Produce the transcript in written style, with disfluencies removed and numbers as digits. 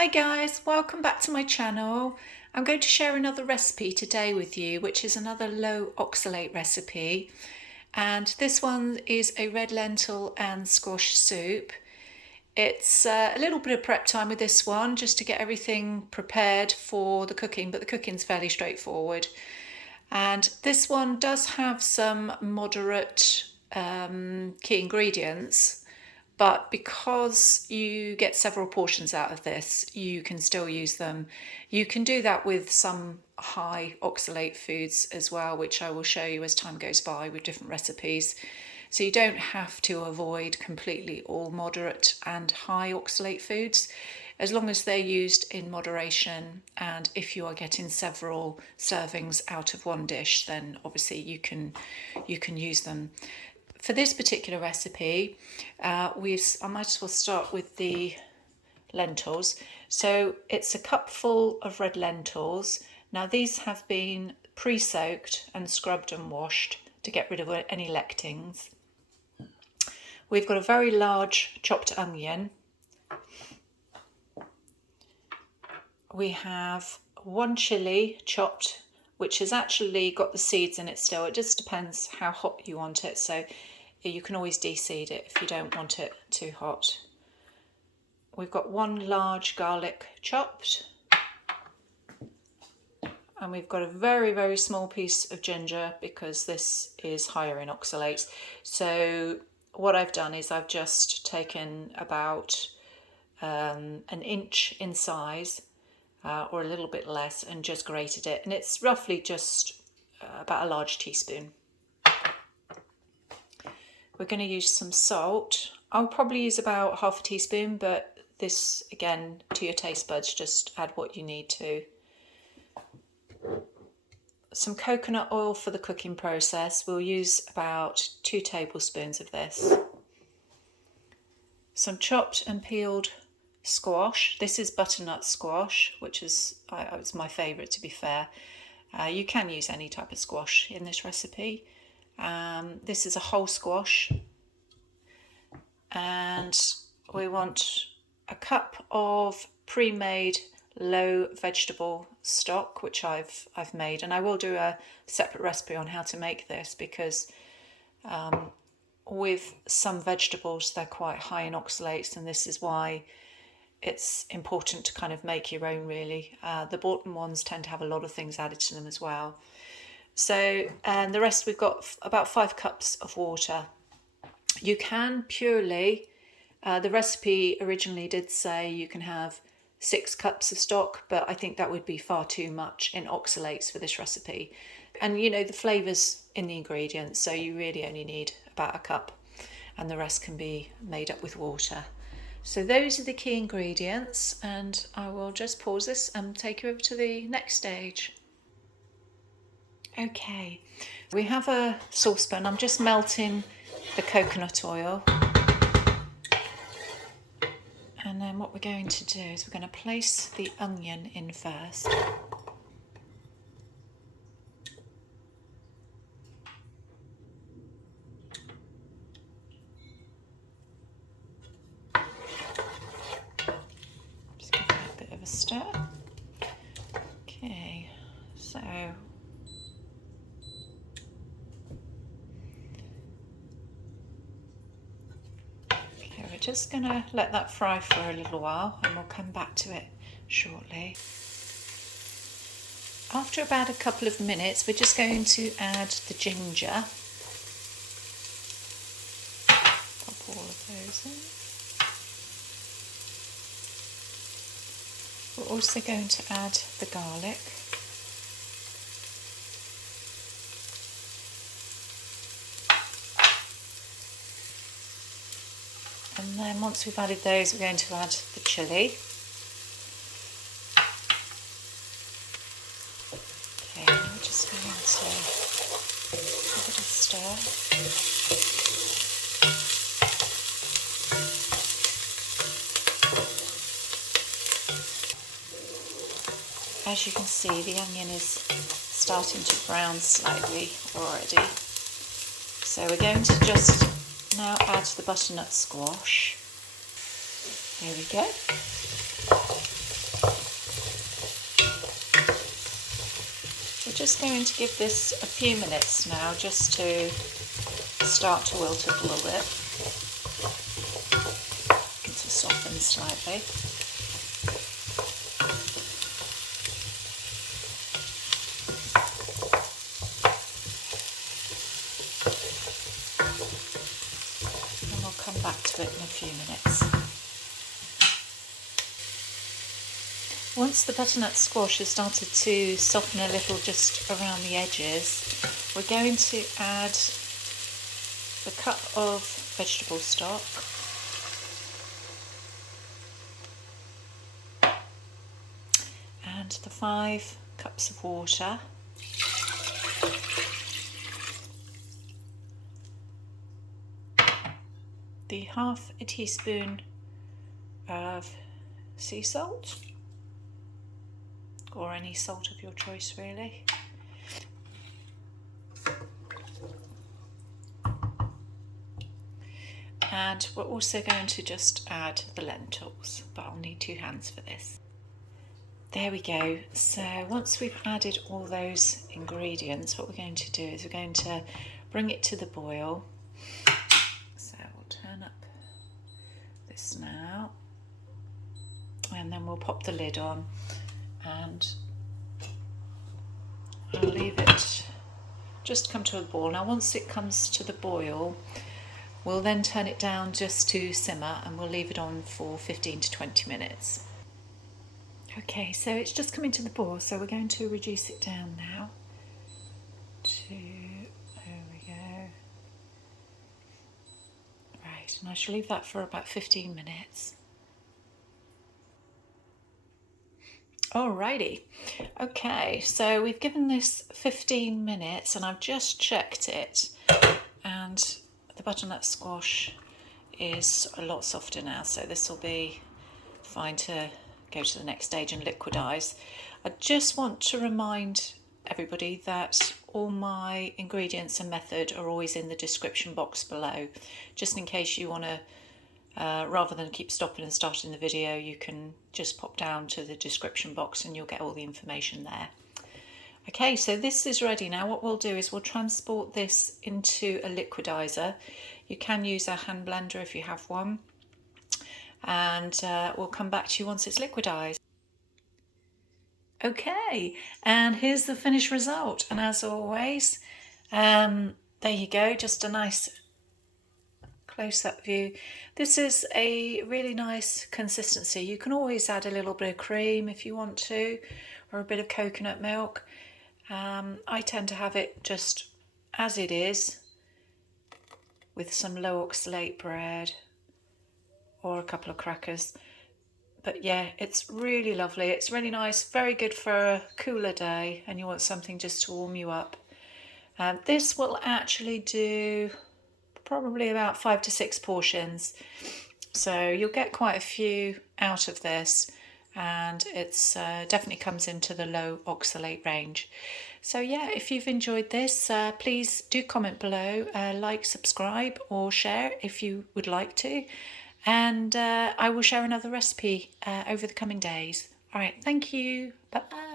Hi guys, welcome back to my channel. I'm going to share another recipe today with you, which is another low oxalate recipe. And this one is a red lentil and squash soup. It's a little bit of prep time with this one, just to get everything prepared for the cooking, but the cooking's fairly straightforward. And this one does have some moderate key ingredients. But because you get several portions out of this, you can still use them. You can do that with some high oxalate foods as well, which I will show you as time goes by with different recipes. So you don't have to avoid completely all moderate and high oxalate foods, as long as they're used in moderation. And if you are getting several servings out of one dish, then obviously you can use them. For this particular recipe, I might as well start with the lentils. So it's a cupful of red lentils. Now these have been pre-soaked and scrubbed and washed to get rid of any lectins. We've got a very large chopped onion. We have one chilli chopped, which has actually got the seeds in it still. It just depends how hot you want it. So you can always de-seed it if you don't want it too hot. We've got one large garlic chopped. And we've got a very, very small piece of ginger because this is higher in oxalates. So what I've done is I've just taken about an inch in size or a little bit less and just grated it. And it's roughly just about a large teaspoon. We're going to use some salt. I'll probably use about half a teaspoon, but this, again, to your taste buds, just add what you need to. Some coconut oil for the cooking process. We'll use about 2 tablespoons of this. Some chopped and peeled squash. This is butternut squash, which is it's my favourite, to be fair. You can use any type of squash in this recipe. This is a whole squash, and we want a cup of pre-made low vegetable stock, which I've made, and I will do a separate recipe on how to make this because with some vegetables they're quite high in oxalates, and this is why it's important to kind of make your own, really. The bought-in ones tend to have a lot of things added to them as well. So, and the rest, we've got about 5 cups of water. You can purely, the recipe originally did say you can have 6 cups of stock, but I think that would be far too much in oxalates for this recipe. And you know, the flavour's in the ingredients, so you really only need about a cup, and the rest can be made up with water. So those are the key ingredients, and I will just pause this and take you over to the next stage. Okay, we have a saucepan. I'm just melting the coconut oil. And then what we're going to do is we're going to place the onion in first. Just give that a bit of a stir. Okay, so we're just going to let that fry for a little while, and we'll come back to it shortly. After about a couple of minutes, we're just going to add the ginger. Pop all of those in. We're also going to add the garlic. And then once we've added those, we're going to add the chilli. Okay, we're just going to give it a stir. As you can see, the onion is starting to brown slightly already. So we're going to just now add the butternut squash. There we go. just going to give this a few minutes now just to start to wilt a little bit. Get to soften slightly. And we'll come back to it in a few minutes. Once the butternut squash has started to soften a little just around the edges, we're going to add the cup of vegetable stock, and the 5 cups of water, the half a teaspoon of sea salt, or any salt of your choice really, and we're also going to just add the lentils, but I'll need 2 hands for this. There we go. So once we've added all those ingredients, what we're going to do is we're going to bring it to the boil. So we'll turn up this now, and then we'll pop the lid on, and I'll leave it just come to a boil. Now once it comes to the boil, we'll then turn it down just to simmer, and we'll leave it on for 15 to 20 minutes. Okay, so it's just coming to the boil, so we're going to reduce it down now to, there we go. Right, and I shall leave that for about 15 minutes. Alrighty, okay, so we've given this 15 minutes and I've just checked it, and the butternut squash is a lot softer now, so this will be fine to go to the next stage and liquidise. I just want to remind everybody that all my ingredients and method are always in the description box below, just in case you want to rather than keep stopping and starting the video, you can just pop down to the description box and you'll get all the information there. Okay, so this is ready now. What we'll do is we'll transport this into a liquidizer. You can use a hand blender if you have one, and we'll come back to you once it's liquidized. Okay, and here's the finished result, and as always, there you go, just a nice close-up view. This is a really nice consistency. You can always add a little bit of cream if you want to, or a bit of coconut milk. I tend to have it just as it is, with some low oxalate bread or a couple of crackers. But yeah, it's really lovely. It's really nice, very good for a cooler day and you want something just to warm you up. This will actually do probably about 5 to 6 portions, so you'll get quite a few out of this, and it's definitely comes into the low oxalate range. So yeah, if you've enjoyed this, please do comment below, like, subscribe or share if you would like to, and I will share another recipe over the coming days. All right, thank you, bye bye.